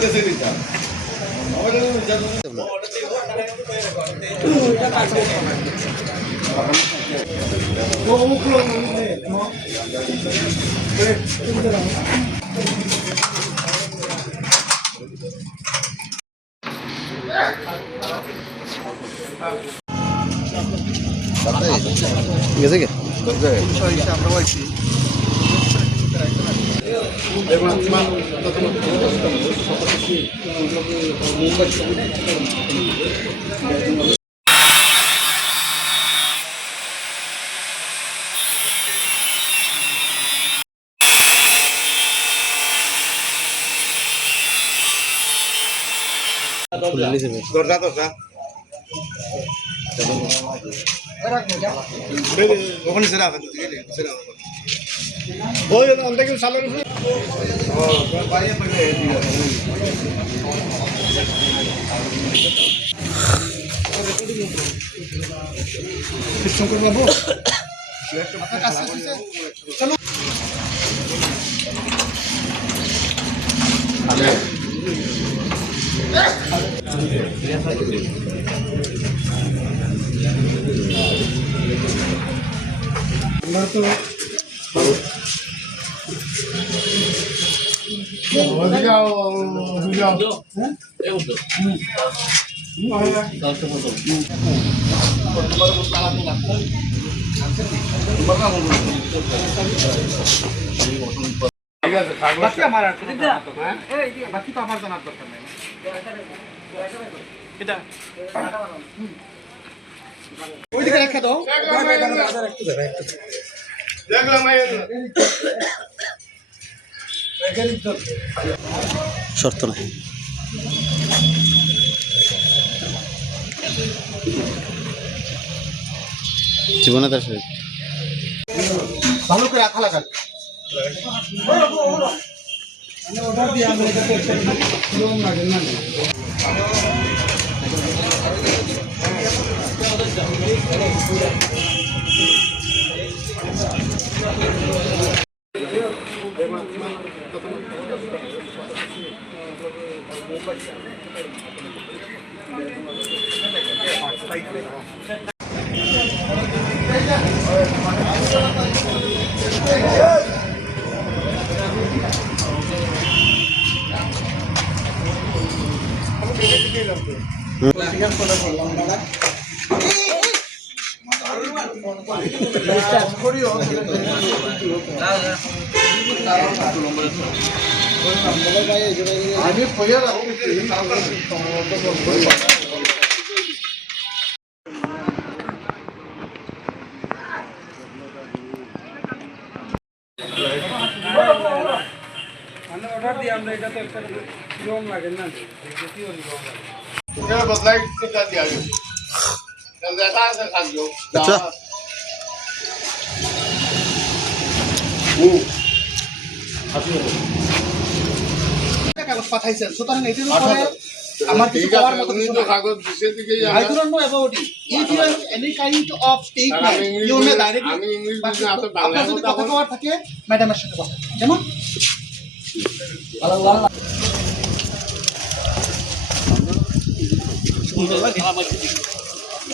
গেছে কি দরজা দরজা ওখানে সেরা সেরা ওই অনেক সালের শঙ্কর বাবু চলো আমরা তো বাকি তো আমার জানার দরকার নেই এটা ওইদিকে রেখে দাও শর্ত নাই জীবনে তার সাথে ভালো করে রাখা লাগাল অর্ডার দিয়ে আমরা এটা রুম লাগে না অর্ডার দিয়ে আমরা এটা তো একটা নিয়ম লাগে না এটা বদলাই কিটা দিয়া গেছে দেখা আছে খাদ্য আচ্ছা কাগজ পাঠাইছেন সুতরাং এটির উপরে আমার কিছু করার মতো কিছু কাগজ দিছে দিকে I don't know about it if you have any kind of statement you may directly আমি ইংলিশ বুঝি আপনি বাংলা কথা কওয়ার থাকে ম্যাডামের সাথে কথা কেমন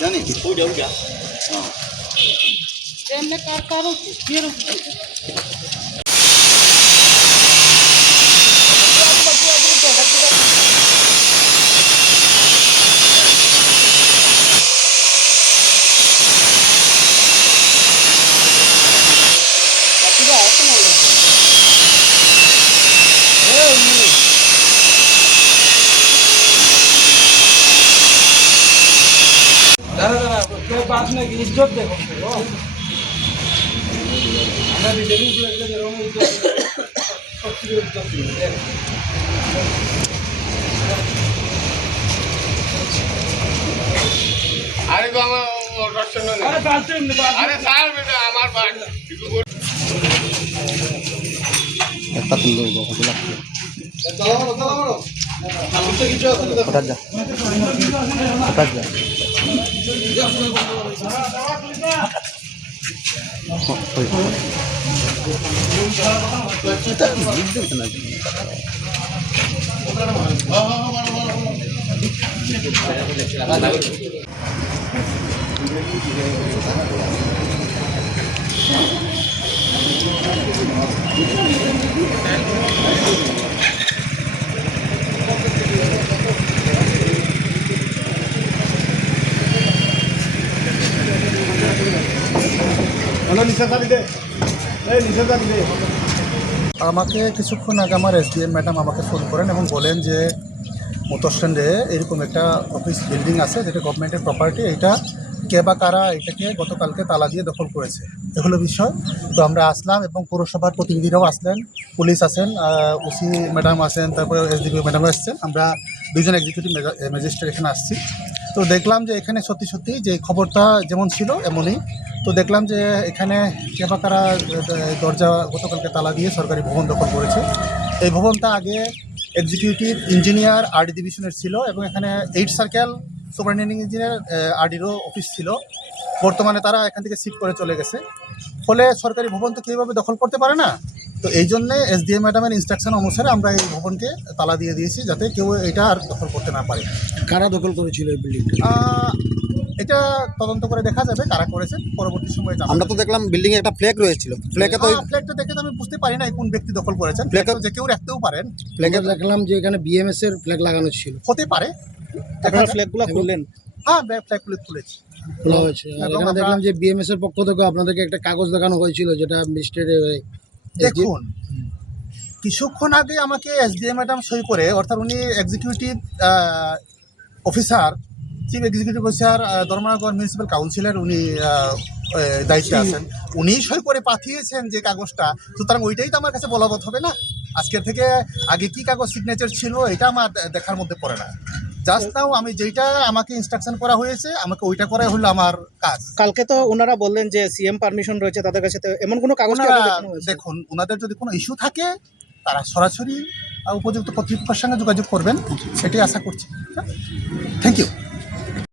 জানি ওই যাও যা এমনে কার কারো কি इज्जत देखो আরে তো আমার দর্শন নেই আরে স্যার বেটা আমার বাড়ি একটা সুন্দর কত লাগছে হঠাৎ যা হঠাৎ যা আমাকে কিছুক্ষণ আগে আমার এসডিএম ম্যাডাম আমাকে ফোন করেন এবং বলেন যে মোটর স্ট্যান্ডে এরকম একটা অফিস বিল্ডিং আছে যেটা গভর্নমেন্টের প্রপার্টি, এটা কে বা কারা এটাকে গতকালকে তালা দিয়ে দখল করেছে, এগুলো বিষয়। তো আমরা আসলাম এবং পৌরসভার প্রতিনিধিরাও আসলেন, পুলিশ আছেন, ওসি ম্যাডাম আছেন, তারপরে এসডিপি ম্যাডাম আসছেন, আমরা দুজন এক্সিকিউটিভ ম্যাজিস্ট্রেট এখানে আসছি। তো দেখলাম যে এখানে সত্যি সত্যি যে খবরটা যেমন ছিল এমনই। তো দেখলাম যে এখানে কে বা কারা দরজা গতকালকে তালা দিয়ে সরকারি ভবন দখল করেছে। এই ভবনটা আগে এক্সিকিউটিভ ইঞ্জিনিয়ার আরডি ডিভিশনের ছিল এবং এখানে 8 সার্কেল সুপারিনটেন্ডিং ইঞ্জিনিয়ার আরডিরও অফিস ছিল। বর্তমানে তারা এখান থেকে শিফট করে চলে গেছে, ফলে সরকারি ভবন তো কীভাবে দখল করতে পারে না। তো এই জন্যে এসডিএম ম্যাডামের ইনস্ট্রাকশন অনুসারে আমরা এই ভবনকে তালা দিয়ে দিয়েছি যাতে কেউ এটা আর দখল করতে না পারে। কারা দখল করেছিল এই বিল্ডিংটা? এটা তদন্ত করে দেখা যাবে কারা করেছে, পরবর্তী সময়ে জানা আমরা যাবে। তো দেখলাম বিল্ডিং এ একটা ফ্ল্যাগ রয়েছিল, ফ্ল্যাগে তো ফ্ল্যাগটা দেখে তো আমি বুঝতে পারি না কোন ব্যক্তি দখল করেছেন। ফ্ল্যাগ ফ্ল্যাগ যে কেউ রাখতেও পারেন, ফ্ল্যাগে দেখলাম যে এখানে বিএমএস এর ফ্ল্যাগ লাগানো ছিল। হতে পারে। আপনারা ফ্ল্যাগগুলো খুললেন? হ্যাঁ, ফ্ল্যাগগুলো খুলেছি। খোলা হয়েছে। আর এবং এখানে আমরা- দেখলাম যে বিএমএস এর পক্ষ থেকে আপনাদেরকে একটা কাগজ দেখানো হয়েছিল যেটা মিস্টার দেখুন, কিছুক্ষণ আগে আমাকে এসডিএম ম্যাডাম সই করে, অর্থাৎ উনি executive officer, chief executive officer Dharmanagar municipal কাউন্সিলের উনি দায়িত্বে আছেন, উনি সই করে পাঠিয়েছেন যে কাগজটা। সুতরাং ওইটাই তো আমার কাছে বলবৎ হবে না। আজকের থেকে আগে কি কাগজ সিগনেচার ছিল এটা আমার দেখার মধ্যে পড়ে না। জাস্ট নাও আমি যেইটা আমাকে ইনস্ট্রাকশন করা হয়েছে আমাকে ওইটা করাই হলো আমার কাজ। কালকে তো ওনারা বললেন যে সিএম পারমিশন রয়েছে তাদের কাছে, তো এমন কোনো কাগজ কি ওনারা আপনাদের দেখানো হয়েছে? দেখুন, ওনাদের যদি কোনো ইস্যু থাকে তারা সরাসরি উপযুক্ত কর্তৃপক্ষের সঙ্গে যোগাযোগ করবেন, সেটাই আশা করছি। Thank you.